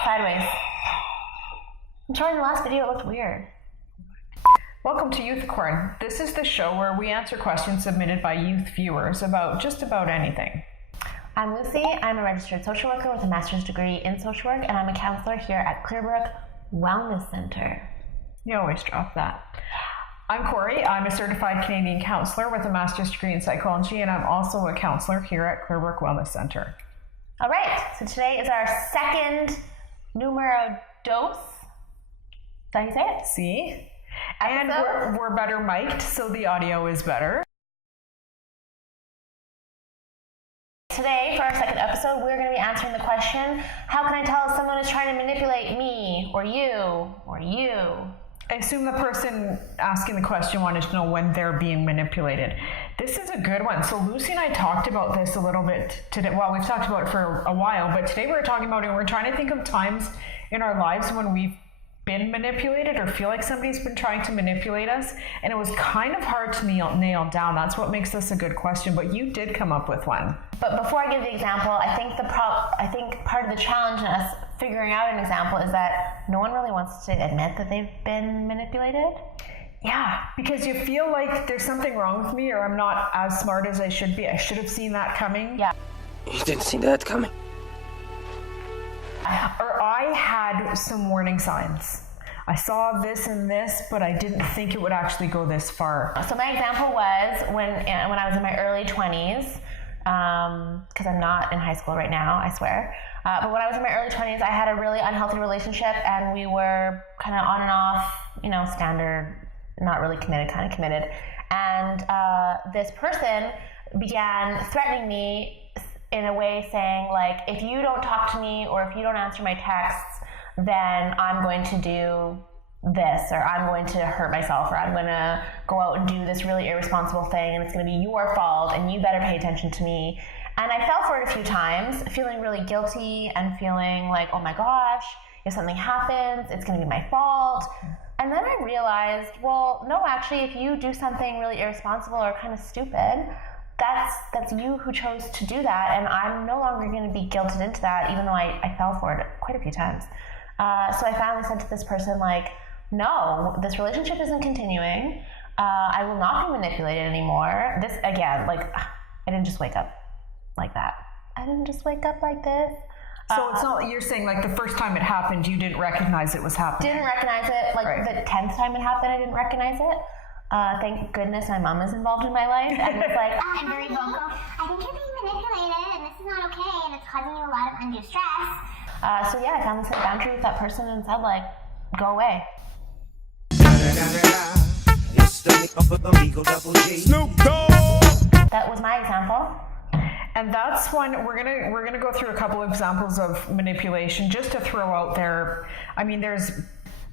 Sideways. I'm sorry, in the last video it looked weird. Welcome to Youthicorn. This is the show where we answer questions submitted by youth viewers about just about anything. I'm Lucy. I'm a registered social worker with a master's degree in social work, and I'm a counselor here at Clearbrook Wellness Centre. You always drop that. I'm Corey. I'm a certified Canadian counselor with a master's degree in psychology, and I'm also a counselor here at Clearbrook Wellness Centre. All right, so today is our second numero dos. Is that how you say it? See? And we're better mic'd, so the audio is better. Today, for our second episode, we're going to be answering the question, how can I tell if someone is trying to manipulate me, or you, or you? I assume the person asking the question wanted to know when they're being manipulated. This is a good one. So Lucy and I talked about this a little bit today. Well, we've talked about it for a while, but today we're talking about it. We're trying to think of times in our lives when we've been manipulated or feel like somebody's been trying to manipulate us, and it was kind of hard to nail down. That's what makes this a good question, but you did come up with one. But before I give the example, I think part of the challenge in us figuring out an example is that no one really wants to admit that they've been manipulated. Yeah, because you feel like there's something wrong with me, or I'm not as smart as I should be. I should have seen that coming. Yeah. You didn't see that coming. Or I had some warning signs. I saw this and this, but I didn't think it would actually go this far. So my example was when I was in my early 20s, because I'm not in high school right now, I swear. But when I was in my early 20s, I had a really unhealthy relationship, and we were kind of on and off, standard, not really committed, kind of committed. And this person began threatening me in a way saying, like, if you don't talk to me or if you don't answer my texts, then I'm going to do this, or I'm going to hurt myself, or I'm going to go out and do this really irresponsible thing, and it's going to be your fault, and you better pay attention to me. And I fell for it a few times, feeling really guilty and feeling like, oh my gosh, if something happens, it's going to be my fault. And then I realized, well, no, actually, if you do something really irresponsible or kind of stupid, that's you who chose to do that, and I'm no longer going to be guilted into that, even though I fell for it quite a few times. So I finally said to this person, like, no, this relationship isn't continuing. I will not be manipulated anymore. This, again, like, I didn't just wake up like that. I didn't just wake up like this. So it's not, you're saying, like, the first time it happened, you didn't recognize it was happening. Didn't recognize it. Like, right. The 10th time it happened, I didn't recognize it. Thank goodness my mom is involved in my life, and was like, I'm very vocal. I think you're being manipulated, and this is not okay, and it's causing you a lot of undue stress. So yeah, I finally set a boundary with that person and said, like, go away. That was my example. And that's one, we're gonna go through a couple examples of manipulation just to throw out there. I mean, there's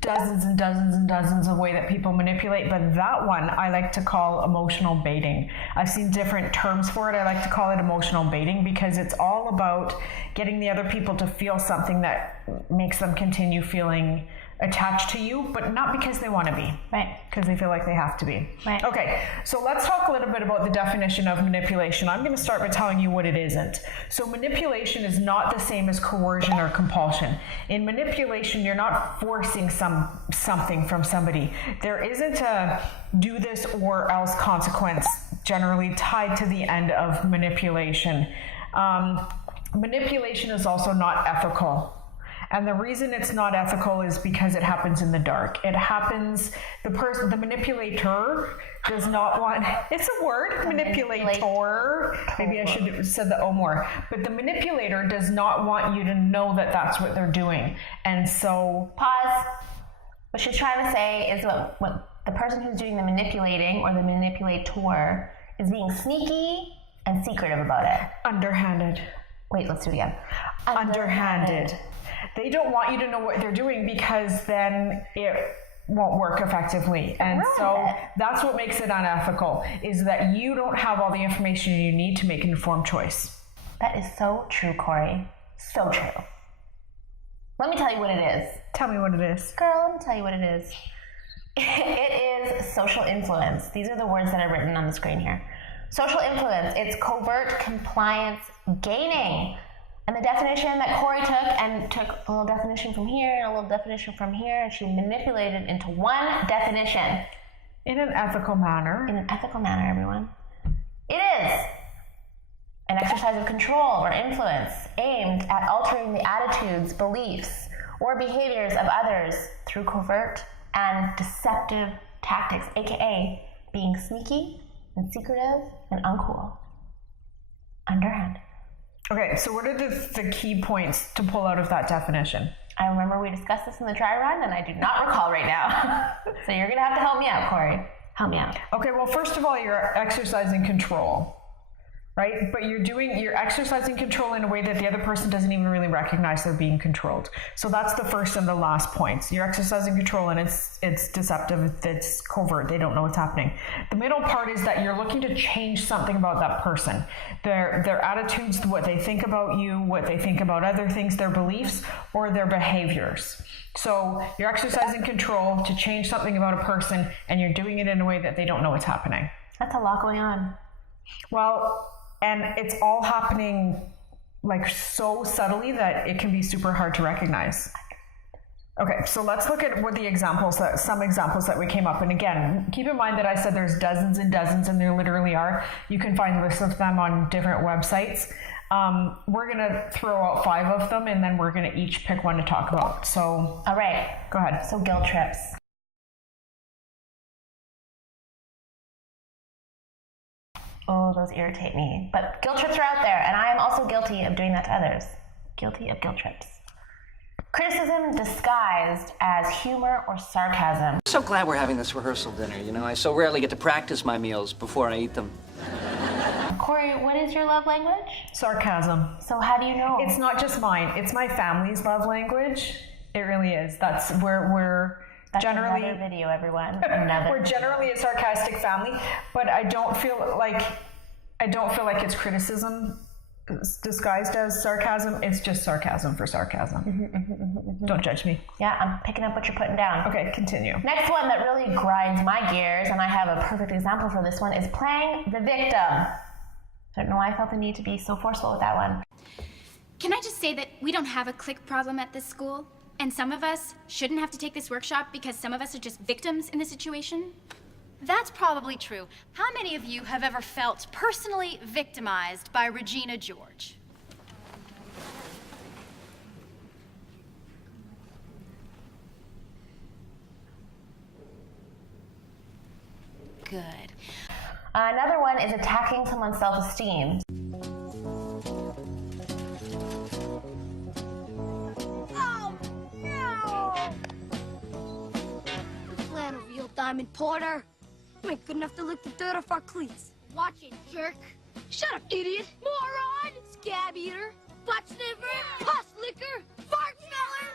dozens and dozens and dozens of ways that people manipulate, but that one I like to call emotional baiting. I've seen different terms for it. I like to call it emotional baiting because it's all about getting the other people to feel something that makes them continue feeling attached to you, but not because they want to be. Right. Because they feel like they have to be. Right. Okay, so let's talk a little bit about the definition of manipulation. I'm going to start by telling you what it isn't. So manipulation is not the same as coercion or compulsion. In manipulation, you're not forcing something from somebody. There isn't a do this or else consequence generally tied to the end of manipulation. Manipulation is also not ethical. And the reason it's not ethical is because it happens in the dark. It happens, the manipulator does not want, it's a word, manipulator. Maybe I should have said the O more. But the manipulator does not want you to know that that's what they're doing. And so... Pause. What she's trying to say is what the person who's doing the manipulating or the manipulator is being sneaky and secretive about it. Underhanded. Wait, let's do it again. Underhanded. They don't want you to know what they're doing because then it won't work effectively. And so that's what makes it unethical, is that you don't have all the information you need to make an informed choice. That is so true, Corey. So true. Let me tell you what it is. Tell me what it is. Girl, let me tell you what it is. It is social influence. These are the words that are written on the screen here. Social influence. It's covert compliance gaining. And the definition that Corey took a little definition from here and a little definition from here, and she manipulated it into one definition. In an ethical manner. In an ethical manner, everyone. It is an exercise of control or influence aimed at altering the attitudes, beliefs, or behaviors of others through covert and deceptive tactics, aka being sneaky and secretive and uncool. Underhand. Okay, so what are the key points to pull out of that definition? I remember we discussed this in the dry run, and I do not recall right now. So you're going to have to help me out, Corey. Help me out. Okay, well, first of all, you're exercising control, right? But you're exercising control in a way that the other person doesn't even really recognize they're being controlled. So that's the first and the last points. You're exercising control, and it's deceptive, it's covert, they don't know what's happening. The middle part is that you're looking to change something about that person. Their attitudes, what they think about you, what they think about other things, their beliefs, or their behaviors. So you're exercising control to change something about a person, and you're doing it in a way that they don't know what's happening. That's a lot going on. Well, and it's all happening like so subtly that it can be super hard to recognize. Okay, so let's look at some examples that we came up. And again, keep in mind that I said there's dozens and dozens, and there literally are. You can find lists of them on different websites. We're gonna throw out 5 of them, and then we're gonna each pick one to talk about. So, all right, go ahead. So guilt trips. Oh, those irritate me. But guilt trips are out there, and I am also guilty of doing that to others. Guilty of guilt trips. Criticism disguised as humor or sarcasm. I'm so glad we're having this rehearsal dinner, you know? I so rarely get to practice my meals before I eat them. Corey, what is your love language? Sarcasm. So how do you know? It's not just mine. It's my family's love language. It really is. That's where That's generally another video, everyone. We're generally a sarcastic family, but I don't feel like it's criticism disguised as sarcasm. It's just sarcasm for sarcasm. Don't judge me. Yeah, I'm picking up what you're putting down. Okay, continue. Next one that really grinds my gears, and I have a perfect example for this one, is playing the victim. I don't know why I felt the need to be so forceful with that one. Can I just say that we don't have a clique problem at this school? And some of us shouldn't have to take this workshop because some of us are just victims in the situation? That's probably true. How many of you have ever felt personally victimized by Regina George? Good. Another one is attacking someone's self-esteem. Oh, no! Plan a real diamond, Porter. You ain't good enough to lick the dirt off our cleats. Watch it, jerk. Shut up, idiot. Moron. Scab eater. Butt sniffer. Puss licker. Fart smeller.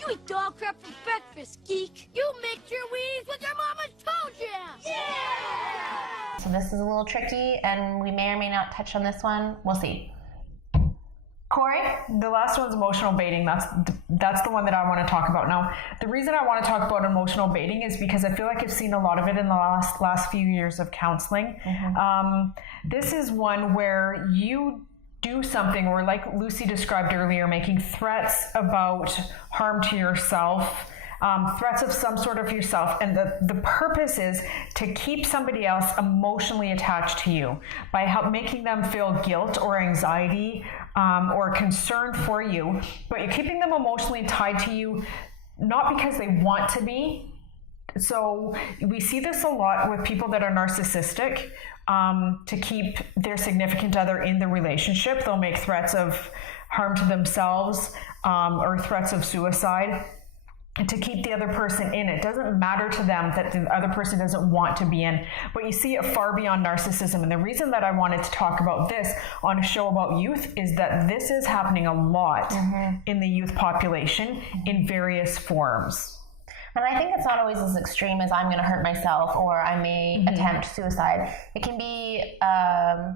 You eat dog crap for breakfast, geek. You mix your weeds with your mama's toe jam. Yeah! So this is a little tricky, and we may or may not touch on this one. We'll see. Corey? The last one's emotional baiting. That's the one that I want to talk about. Now, the reason I want to talk about emotional baiting is because I feel like I've seen a lot of it in the last few years of counseling. This is one where you do something, or like Lucy described earlier, making threats about harm to yourself, threats of some sort of yourself, and the purpose is to keep somebody else emotionally attached to you by making them feel guilt or anxiety or concern for you, but you're keeping them emotionally tied to you, not because they want to be. So we see this a lot with people that are narcissistic. To keep their significant other in the relationship, they'll make threats of harm to themselves or threats of suicide to keep the other person in. It doesn't matter to them that the other person doesn't want to be in, but you see it far beyond narcissism. And the reason that I wanted to talk about this on a show about youth is that this is happening a lot in the youth population in various forms. And I think it's not always as extreme as I'm going to hurt myself or I may attempt suicide. It can be, I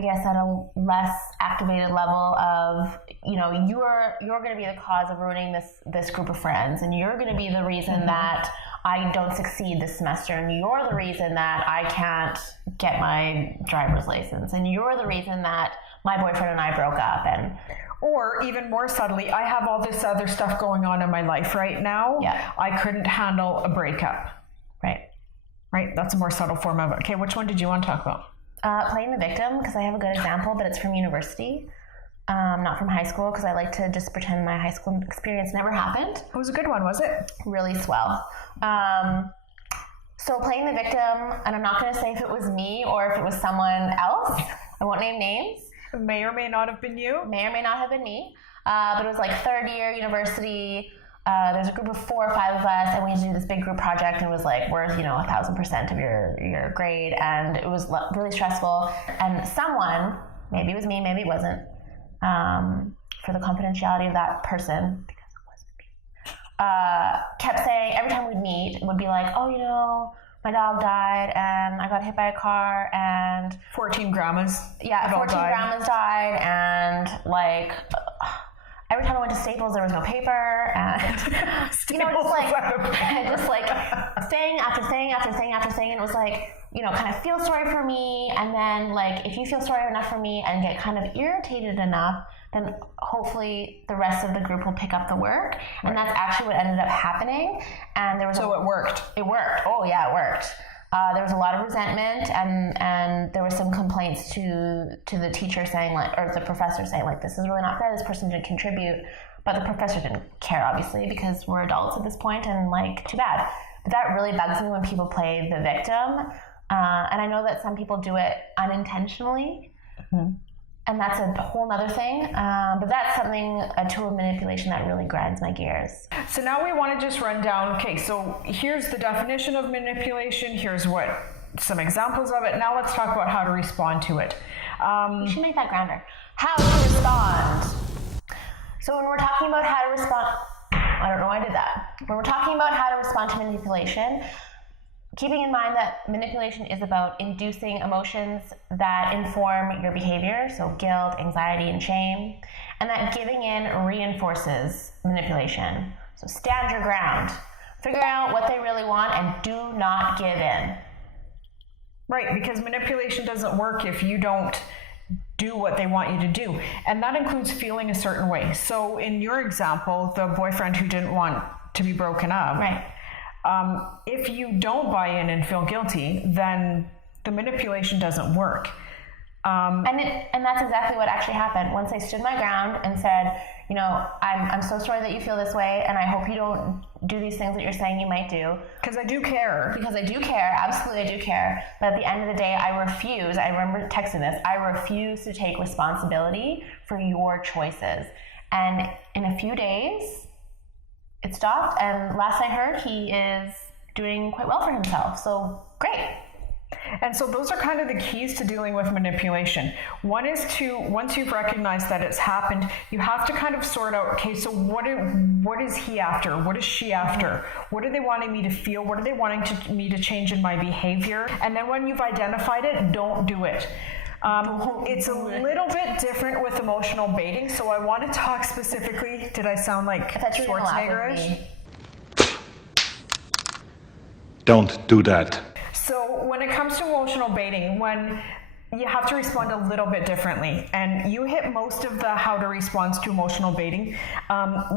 guess, at a less activated level of, you know, you're going to be the cause of ruining this group of friends, and you're going to be the reason that I don't succeed this semester and you're the reason that I can't get my driver's license and you're the reason that my boyfriend and I broke up. And or even more subtly, I have all this other stuff going on in my life right now. Yeah. I couldn't handle a breakup. Right? That's a more subtle form of it. Okay, which one did you want to talk about? Playing the victim, because I have a good example, but it's from university, not from high school, because I like to just pretend my high school experience never happened. It was a good one, was it? Really swell. So playing the victim, and I'm not going to say if it was me or if it was someone else. I won't name names. It may or may not have been you. May or may not have been me. But it was like third year university. There's a group of 4 or 5 of us, and we had to do this big group project, and it was like worth 1,000% of your grade, and it was really stressful. And someone, maybe it was me, maybe it wasn't, for the confidentiality of that person, because it wasn't me, kept saying every time we'd meet, it would be like, oh, my dog died, and I got hit by a car, and 14 grandmas. Yeah, 14 grandmas died, and like. Every time I went to Staples, there was no paper, and just saying after thing after thing after thing, and it was like, kind of feel sorry for me, and then like if you feel sorry enough for me and get kind of irritated enough, then hopefully the rest of the group will pick up the work, and that's actually what ended up happening. And there was it worked. It worked. Oh yeah, it worked. There was a lot of resentment, and there were some complaints to the teacher saying or the professor saying this is really not fair. This person didn't contribute, but the professor didn't care, obviously, because we're adults at this point, and too bad. But that really bugs me when people play the victim, and I know that some people do it unintentionally. Mm-hmm. And that's a whole nother thing. But that's something, a tool of manipulation that really grinds my gears. So now we want to just run down, okay, so here's the definition of manipulation. Here's some examples of it. Now let's talk about how to respond to it. You should make that grander. How to respond. So when we're talking about how to respond, I don't know why I did that. When we're talking about how to respond to manipulation, keeping in mind that manipulation is about inducing emotions that inform your behavior, so guilt, anxiety, and shame, and that giving in reinforces manipulation. So stand your ground. Figure out what they really want and do not give in. Right, because manipulation doesn't work if you don't do what they want you to do. And that includes feeling a certain way. So in your example, the boyfriend who didn't want to be broken up, right. If you don't buy in and feel guilty, then the manipulation doesn't work. And that's exactly what actually happened. Once I stood my ground and said, I'm so sorry that you feel this way, and I hope you don't do these things that you're saying you might do. Because I do care. Absolutely I do care. But at the end of the day, I remember texting this, I refuse to take responsibility for your choices. And in a few days, it stopped, and last I heard, he is doing quite well for himself. So great. And so those are kind of the keys to dealing with manipulation. One is once you've recognized that it's happened, you have to kind of sort out, okay, so what is he after? What is she after? What are they wanting me to feel? What are they wanting me to change in my behavior? And then when you've identified it, don't do it. It's a little bit different with emotional baiting, so I want to talk specifically. Did I sound like Schwarzenegger-ish? Don't do that. So when it comes to emotional baiting, when you have to respond a little bit differently, and you hit most of the how to respond to emotional baiting,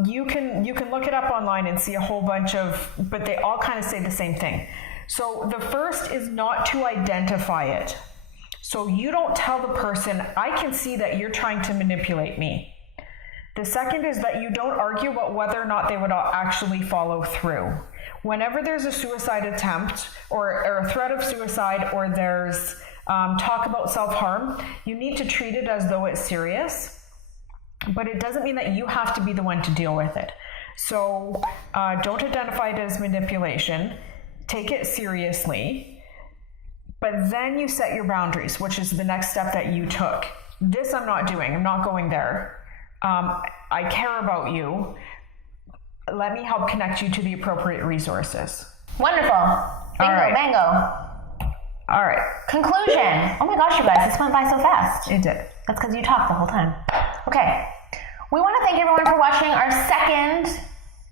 you can look it up online and see a whole bunch of, but they all kind of say the same thing. So the first is not to identify it. So you don't tell the person, I can see that you're trying to manipulate me. The second is that you don't argue about whether or not they would actually follow through. Whenever there's a suicide attempt or a threat of suicide, or there's talk about self-harm, you need to treat it as though it's serious, but it doesn't mean that you have to be the one to deal with it. So don't identify it as manipulation, take it seriously. But then you set your boundaries, which is the next step that you took. This I'm not doing. I'm not going there. I care about you. Let me help connect you to the appropriate resources. Wonderful. Bingo. All right. Conclusion. Oh my gosh, you guys, this went by so fast. It did. That's because you talked the whole time. Okay. We want to thank everyone for watching our second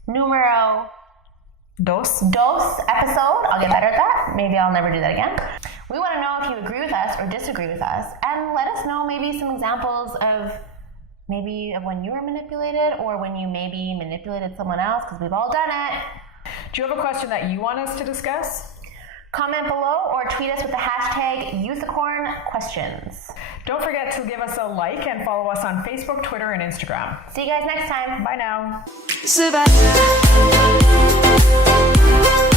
numero Dos. episode. I'll get better at that. Maybe I'll never do that again. We want to know if you agree with us or disagree with us, and let us know maybe some examples of when you were manipulated or when you maybe manipulated someone else, because we've all done it. Do you have a question that you want us to discuss? Comment below or tweet us with the hashtag Youthicorn questions. Don't forget to give us a like and follow us on Facebook, Twitter, and Instagram. See you guys next time. Bye now. Goodbye.